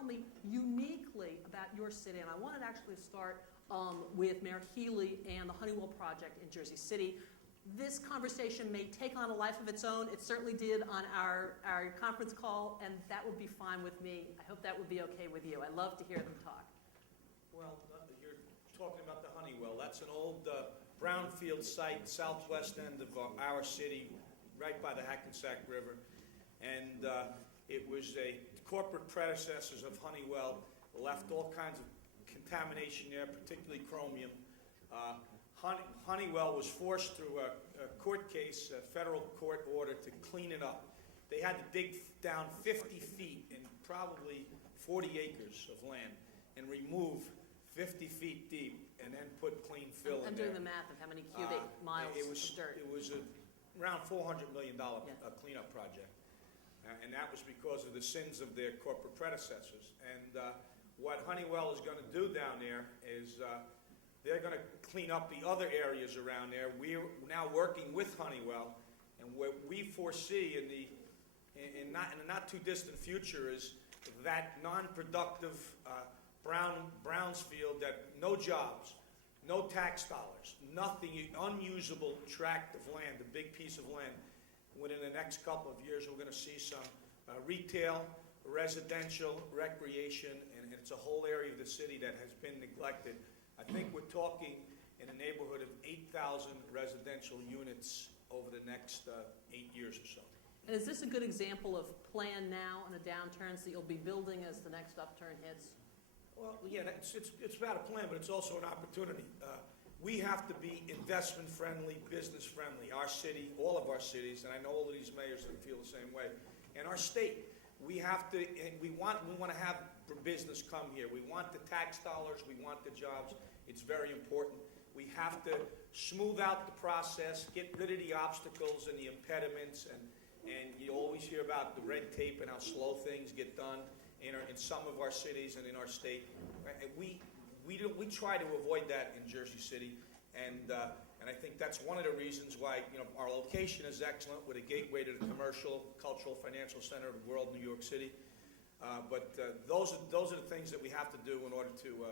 tell me uniquely about your city. And I wanted actually to start with Mayor Healy and the Honeywell project in Jersey City. This conversation may take on a life of its own. It certainly did on our conference call, and that would be fine with me. I hope that would be okay with you. I love to hear them talk. Well, you're talking about the Honeywell. That's an old brownfield site, southwest end of our city, right by the Hackensack River. And it was a corporate predecessors of Honeywell, left all kinds of contamination there, particularly chromium. Honeywell was forced through a court case, a federal court order, to clean it up. They had to dig down 50 feet in probably 40 acres of land and remove 50 feet deep and then put clean fill in there. I'm doing the math of how many cubic miles of dirt. It was around $400 million cleanup project. And that was because of the sins of their corporate predecessors. And what Honeywell is going to do down there is they're going to clean up the other areas around there. We're now working with Honeywell, and what we foresee in a not too distant future is that non-productive Brownsfield, that no jobs, no tax dollars, nothing, unusable tract of land, a big piece of land. Within the next couple of years, we're going to see some retail, residential, recreation, and it's a whole area of the city that has been neglected. I think we're talking in a neighborhood of 8,000 residential units over the next 8 years or so. And is this a good example of plan now in a downturn, so you'll be building as the next upturn hits? Well, yeah, it's about a plan, but it's also an opportunity. We have to be investment-friendly, business-friendly. Our city, all of our cities, and I know all of these mayors that feel the same way, and our state, we want to have business come here. We want the tax dollars. We want the jobs. It's very important. We have to smooth out the process, get rid of the obstacles and the impediments, and you always hear about the red tape and how slow things get done in some of our cities and in our state. We try to avoid that in Jersey City, and I think that's one of the reasons why our location is excellent, with a gateway to the commercial, cultural, financial center of the world, New York City. But those are the things that we have to do in order to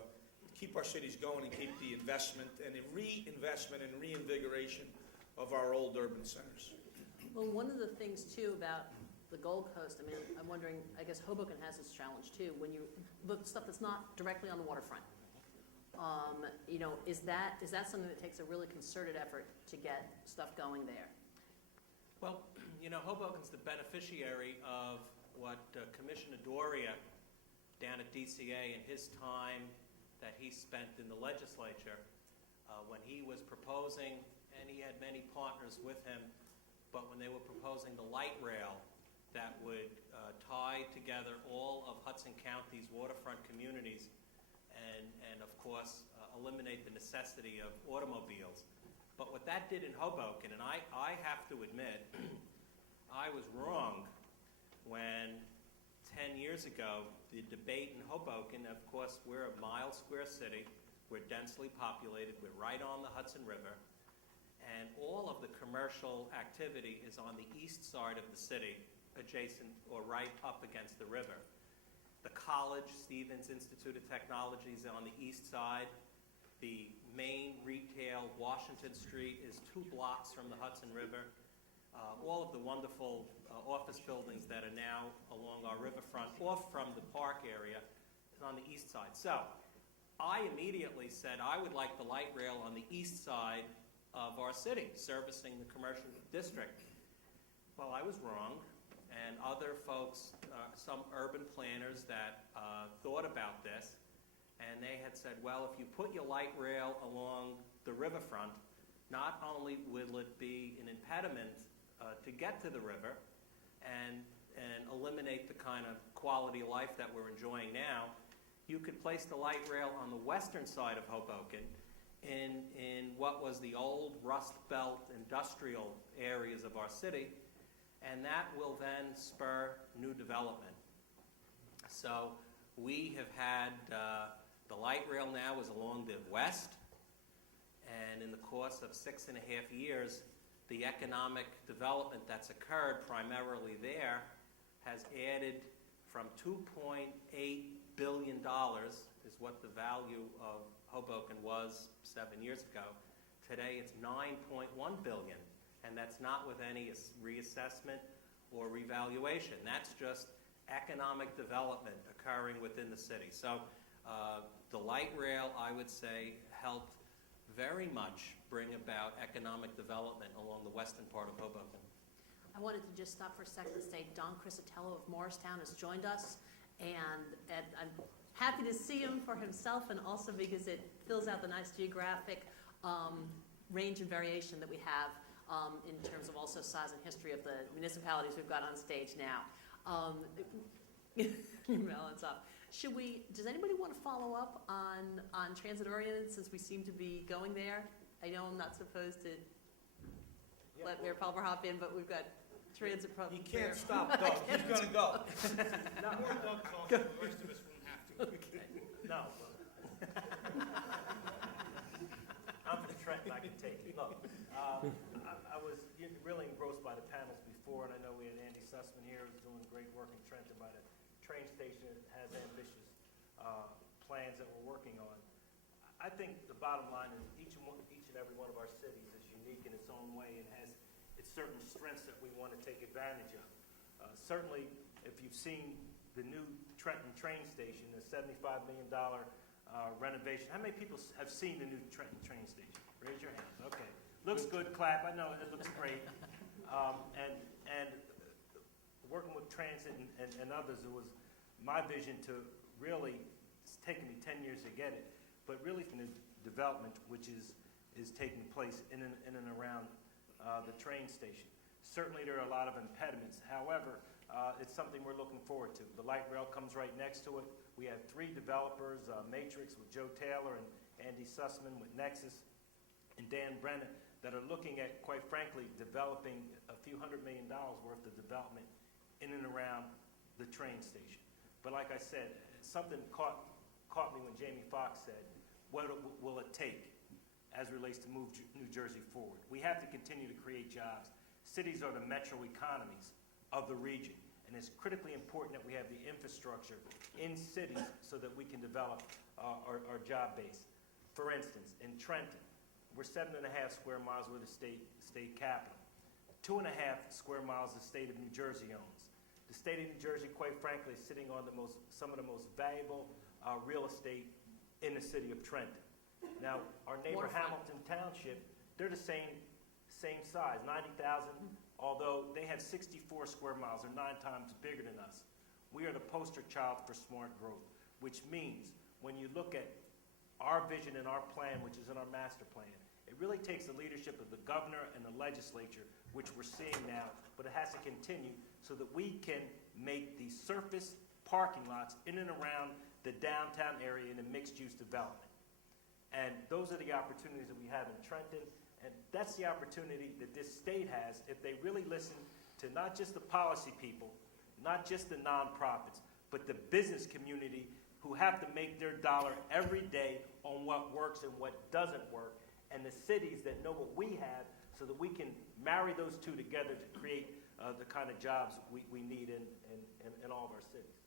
keep our cities going and keep the investment and the reinvestment and reinvigoration of our old urban centers. Well, one of the things too about the Gold Coast, I mean, I'm wondering, I guess Hoboken has this challenge too, when you look stuff that's not directly on the waterfront. Is that something that takes a really concerted effort to get stuff going there? Well, Hoboken's the beneficiary of what Commissioner Doria down at DCA in his time that he spent in the legislature when he was proposing, and he had many partners with him, but when they were proposing the light rail that would tie together all of Hudson County's waterfront communities and of course, eliminate the necessity of automobiles. But what that did in Hoboken, and I have to admit, I was wrong when 10 years ago, the debate in Hoboken, of course, we're a mile-square city, we're densely populated, we're right on the Hudson River, and all of the commercial activity is on the east side of the city, adjacent or right up against the river. The college, Stevens Institute of Technology, is on the east side. The main retail, Washington Street, is 2 blocks from the Hudson River. All of the wonderful office buildings that are now along our riverfront, off from the park area, is on the east side. So I immediately said I would like the light rail on the east side of our city, servicing the commercial district. Well, I was wrong, and other folks, some urban planners that thought about this, and they had said, well, if you put your light rail along the riverfront, not only will it be an impediment to get to the river and eliminate the kind of quality of life that we're enjoying now, you could place the light rail on the western side of Hoboken in what was the old Rust Belt industrial areas of our city, and that will then spur new development. So we have had, the light rail now is along the west, and in the course of 6.5 years, the economic development that's occurred primarily there has added from $2.8 billion is what the value of Hoboken was 7 years ago. Today it's $9.1 billion, and that's not with any reassessment or revaluation. That's just economic development occurring within the city. So the light rail, I would say, helped very much bring about economic development along the western part of Hoboken. I wanted to just stop for a second and say Don Cresitello of Morristown has joined us, and I'm happy to see him for himself and also because it fills out the nice geographic range and variation that we have in terms of also size and history of the municipalities we've got on stage now. Balance up. Does anybody want to follow up on transit-oriented since we seem to be going there? I know I'm not supposed to let Mayor Palmer hop in, but we've got transit You can't stop Doug. He's going to go. No, more Doug talks, the rest of us won't have to. Okay. No. I'm from Trenton, I can take it. Look, I was really engrossed by the panels before, and I know we had Andy Sussman here who's doing great work in Trenton by the train station. It has ambitious plans that we're working on. I think the bottom line is each and every one of our cities is unique in its own way and has its certain strengths that we want to take advantage of. Certainly, if you've seen the new Trenton train station, the $75 million renovation. How many people have seen the new Trenton train station? Raise your hands. Okay. Looks good, clap. I know it looks great. And working with transit and others, it was my vision to really, it's taken me 10 years to get it, but really from the development which is taking place in and around the train station. Certainly there are a lot of impediments. However, it's something we're looking forward to. The light rail comes right next to it. We have 3 developers, Matrix with Joe Taylor and Andy Sussman with Nexus and Dan Brennan, that are looking at, quite frankly, developing a few $100 million worth of development in and around the train station. But like I said, something caught me when Jamie Foxx said, what will it take as it relates to move New Jersey forward? We have to continue to create jobs. Cities are the metro economies of the region, and it's critically important that we have the infrastructure in cities so that we can develop our job base. For instance, in Trenton, we're 7.5 square miles with the state capital. 2.5 square miles the state of New Jersey owns. The state of New Jersey, quite frankly, is sitting on some of the most valuable real estate in the city of Trenton. Now, our neighbor Hamilton Township, they're the same size, 90,000, although they have 64 square miles. They're 9 times bigger than us. We are the poster child for smart growth, which means when you look at our vision and our plan, which is in our master plan, it really takes the leadership of the governor and the legislature, which we're seeing now, but it has to continue so that we can make the surface parking lots in and around the downtown area in a mixed-use development. And those are the opportunities that we have in Trenton, and that's the opportunity that this state has if they really listen to not just the policy people, not just the nonprofits, but the business community who have to make their dollar every day on what works and what doesn't work, and the cities that know what we have so that we can marry those two together to create the kind of jobs we need in all of our cities.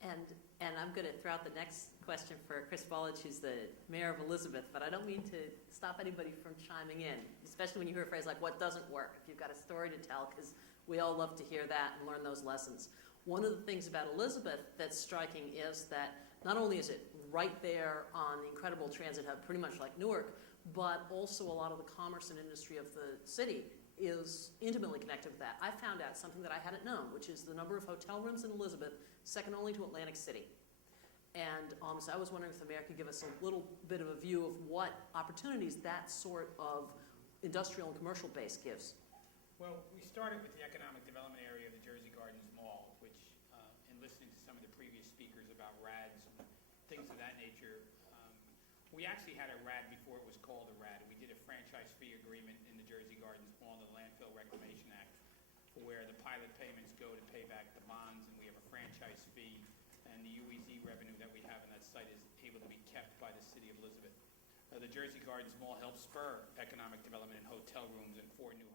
And I'm going to throw out the next question for Chris Bollwage, who's the mayor of Elizabeth, but I don't mean to stop anybody from chiming in, especially when you hear a phrase like, what doesn't work? If you've got a story to tell, because we all love to hear that and learn those lessons. One of the things about Elizabeth that's striking is that not only is it right there on the incredible transit hub, pretty much like Newark, but also a lot of the commerce and industry of the city is intimately connected with that. I found out something that I hadn't known, which is the number of hotel rooms in Elizabeth, second only to Atlantic City. And so I was wondering if the mayor could give us a little bit of a view of what opportunities that sort of industrial and commercial base gives. Well, we started with the economic development area of the Jersey Gardens Mall, which, in listening to some of the previous speakers about RADs and things of that nature, we actually had a RAD before it was called a RAD. We did a franchise fee agreement in the Jersey Gardens Mall under the Landfill Reclamation Act, where the pilot payments go to pay back the bonds, and we have a franchise fee, and the UEZ revenue that we have in that site is able to be kept by the city of Elizabeth. The Jersey Gardens Mall helps spur economic development in hotel rooms and 4 new